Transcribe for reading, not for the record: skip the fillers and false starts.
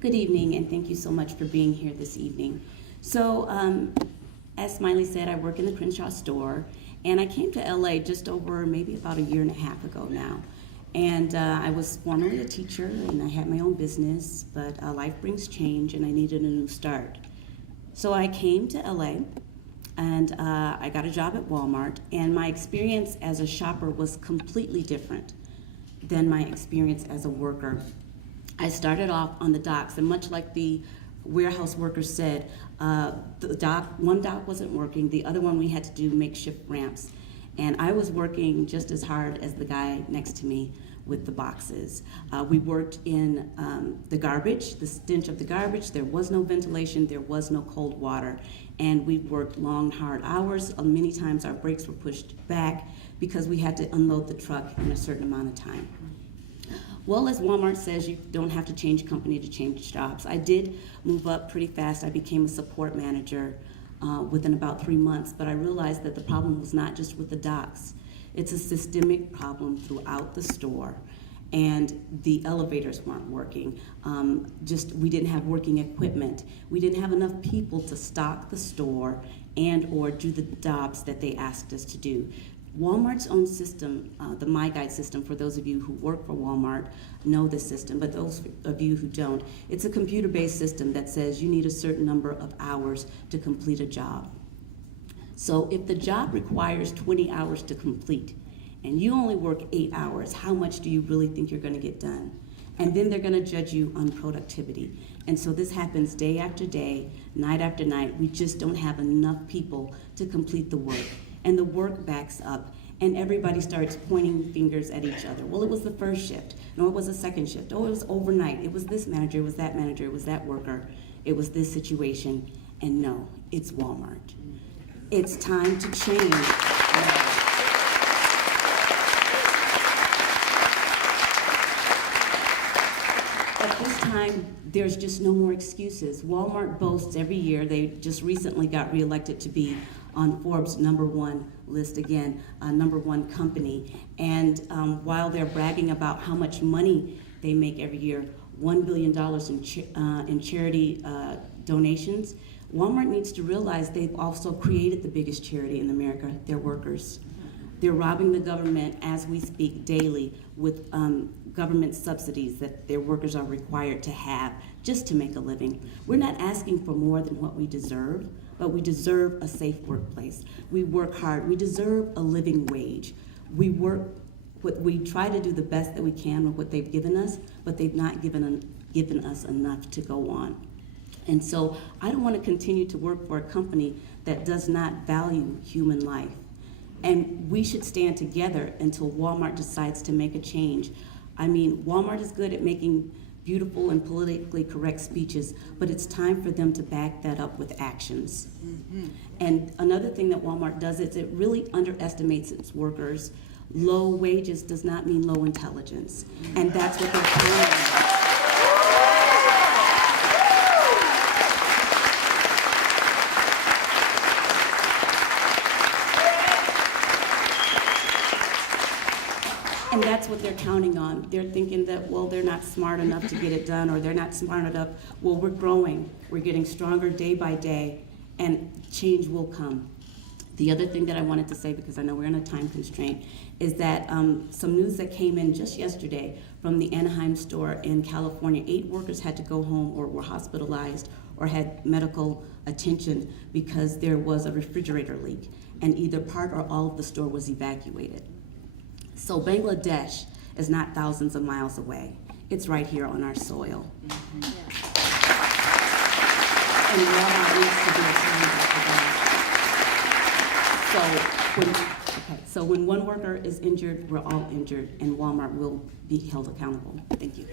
Good evening, and thank you so much for being here this evening. So, as Smiley said, I work in the Crenshaw store, and I came to LA just over maybe about a year and a half ago now. And I was formerly a teacher, and I had my own business, but life brings change, and I needed a new start. So I came to LA, and I got a job at Walmart, and my experience as a shopper was completely different than my experience as a worker. I started off on the docks, and much like the warehouse workers said, one dock wasn't working, the other one we had to do makeshift ramps. And I was working just as hard as the guy next to me with the boxes. We worked in the garbage, the stench of the garbage. There was no ventilation, there was no cold water. And we worked long, hard hours. Many times our breaks were pushed back because we had to unload the truck in a certain amount of time. Well, as Walmart says, you don't have to change company to change jobs. I did move up pretty fast. I became a support manager within about 3 months, but I realized that the problem was not just with the docks. It's a systemic problem throughout the store, and the elevators weren't working. We didn't have working equipment. We didn't have enough people to stock the store and or do the jobs that they asked us to do. Walmart's own system, the My Guide system, for those of you who work for Walmart know this system, but those of you who don't, it's a computer-based system that says you need a certain number of hours to complete a job. So if the job requires 20 hours to complete, and you only work 8 hours, how much do you really think you're gonna get done? And then they're gonna judge you on productivity. And so this happens day after day, night after night. We just don't have enough people to complete the work. And the work backs up, and everybody starts pointing fingers at each other. Well, it was the first shift, no, it was the second shift, oh, it was overnight, it was this manager, it was that manager, it was that worker, it was this situation, and no, it's Walmart. It's time to change. At this time, there's just no more excuses. Walmart boasts every year, they just recently got reelected to be on Forbes' #1 list again, #1 company. And while they're bragging about how much money they make every year, $1 billion in charity donations, Walmart needs to realize they've also created the biggest charity in America, their workers. They're robbing the government as we speak daily with government subsidies that their workers are required to have just to make a living. We're not asking for more than what we deserve, but we deserve a safe workplace. We work hard. We deserve a living wage. We try to do the best that we can with what they've given us, but they've not given us enough to go on. And so I don't want to continue to work for a company that does not value human life. And we should stand together until Walmart decides to make a change. I mean, Walmart is good at making beautiful and politically correct speeches, but it's time for them to back that up with actions. Mm-hmm. And another thing that Walmart does is it really underestimates its workers. Low wages does not mean low intelligence, and that's what they're trying. And that's what they're counting on. They're thinking that, well, they're not smart enough to get it done, or they're not smart enough. Well, we're growing. We're getting stronger day by day, and change will come. The other thing that I wanted to say, because I know we're in a time constraint, is that some news that came in just yesterday from the Anaheim store in California, 8 workers had to go home or were hospitalized or had medical attention because there was a refrigerator leak, and either part or all of the store was evacuated. So Bangladesh is not thousands of miles away. It's right here on our soil. Mm-hmm. And Walmart needs to be accountable for that. So when one worker is injured, we're all injured, and Walmart will be held accountable. Thank you.